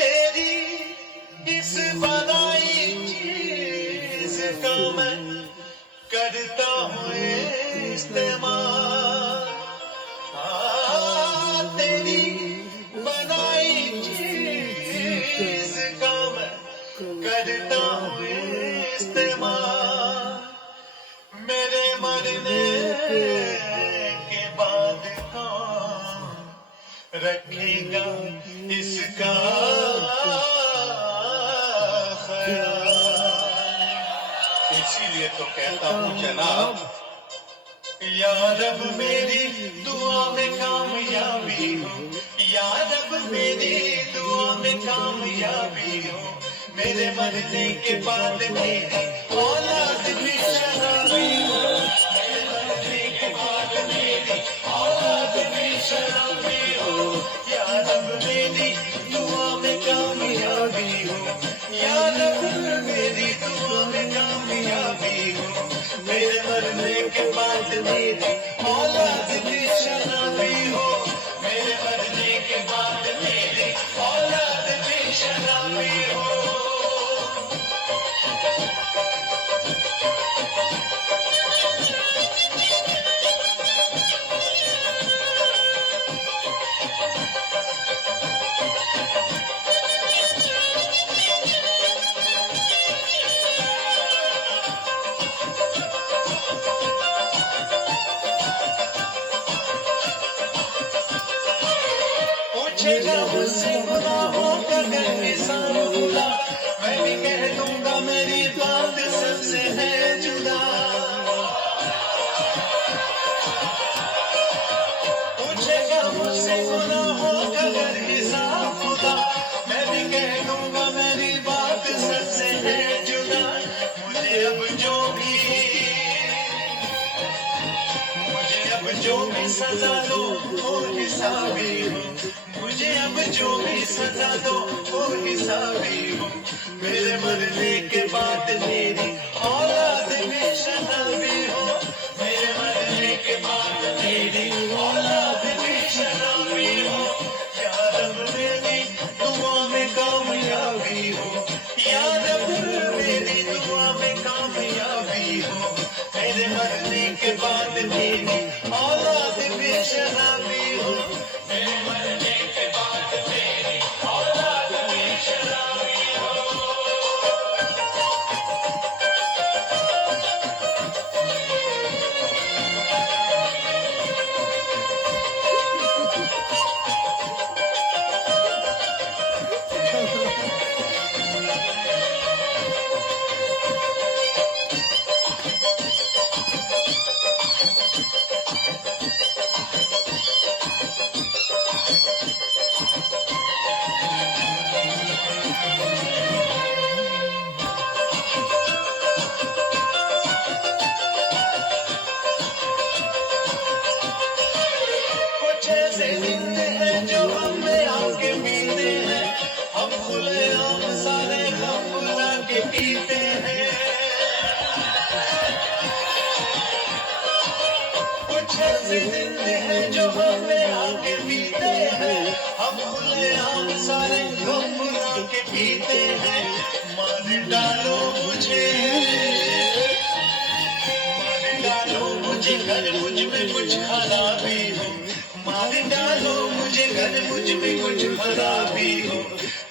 तेरी इस बनाई चीज का मैं करता हूँ इस्तेमाल। तेरी बनाई चीज का मैं करता हूँ इस्तेमाल। मेरे मरने के बाद कौन रखेगा इसका ख्याल। इसीलिए तो कहता हूँ जनाब, या रब मेरी दुआ में कामयाबी हो, या रब मेरी दुआ में कामयाबी हो। मेरे मरने के बाद मेरी औलाद भी शराबी हो, मेरे मरने के बाद मेरी औलाद भी शराबी हो। या रब मेरी दुआ में कामयाबी हो, या रब मेरी दुआ में कामयाबी हो। मेरे मरने के बाद मेरी औलाद भी शराबी हो, मेरे मरने के बाद मेरी औलाद भी शराबी हो। पूछेगा मुझसे गुनाहों का अगर हिसाब खुदा, मैं भी कह दूंगा मेरी बात सबसे है जुदा। पूछेगा मुझसे गुनाहों का अगर हिसाब खुदा, मैं भी कह दूंगा मेरी बात सबसे है जुदा। मुझे अब जो भी सजा दो वो हिसाबी हो, मुझे अब जो भी सजा दो वो हिसाबी हो। मेरे मरने के बाद मेरी औलाद भी शराबी हो, मेरे मरने के बाद मेरी औलाद भी शराबी हो। या रब मेरी दुआ में कामयाबी हो, या रब मेरी दुआ में कामयाबी हो। मेरे मरने के बाद मेरी औलाद भी शराबी हो, मेरे मरने के बाद मेरी औलाद भी शराबी हो। कुछ ऐसे दिन हैं जो हमें आके पीते हैं, हम खुलेआम सारे गम भुला के पीते हैं। कुछ ऐसे दिन हैं जो हमें आके पीते हैं, हम खुलेआम सारे गम भुला के पीते हैं। मार डालो मुझे, मार डालो मुझे घर मुझ में कुछ खराबी हो, मार डालो मुझे घर मुझ में कुछ खराबी हो।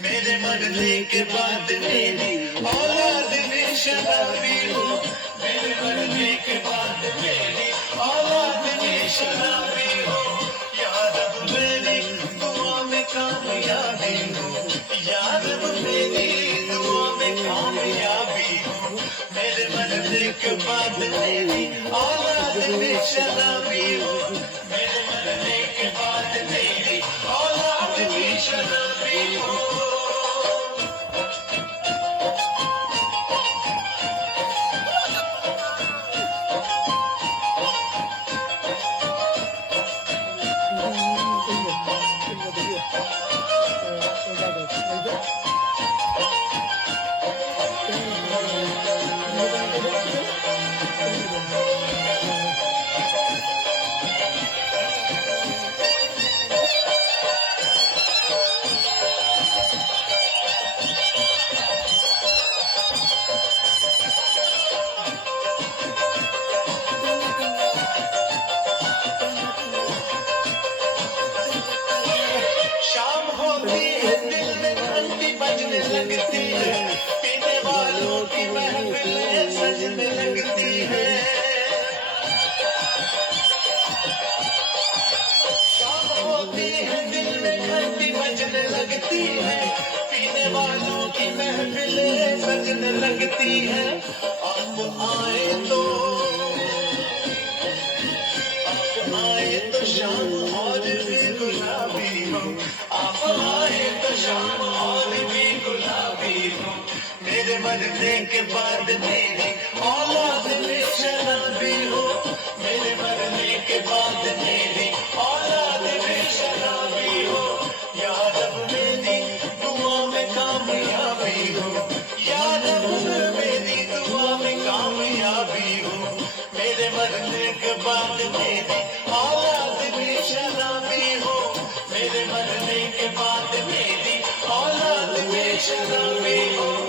मेरे मरने के बाद मेरी औलाद भी शराबी हो, मेरे मरने के बाद मेरी औलाद भी शराबी हो। या रब मेरी दुआ में कामयाबी हो, या रब मेरी दुआ में कामयाबी हो। मेरे मरने के बाद मेरी औलाद भी शराबी हो, मेरे मरने के बाद मेरी औलाद भी शराबी हो। लगती है, पीने वालों की महफिलें सजने लगती है। आप आए तो शाम और भी गुलाबी हो, आप आए तो शाम और भी गुलाबी हो। मेरे मरने के बाद मेरी औलाद में शराबी हो, मेरे मरने के बाद मेरी औलाद में शराबी हो। या रब मेरी दुआ में कामयाबी हो, या रब मेरी दुआ में कामयाबी हो। मेरे मरने के बाद मेरी औलाद में शराबी हो, मेरे मरने के बाद मेरी औलाद में शराबी हो।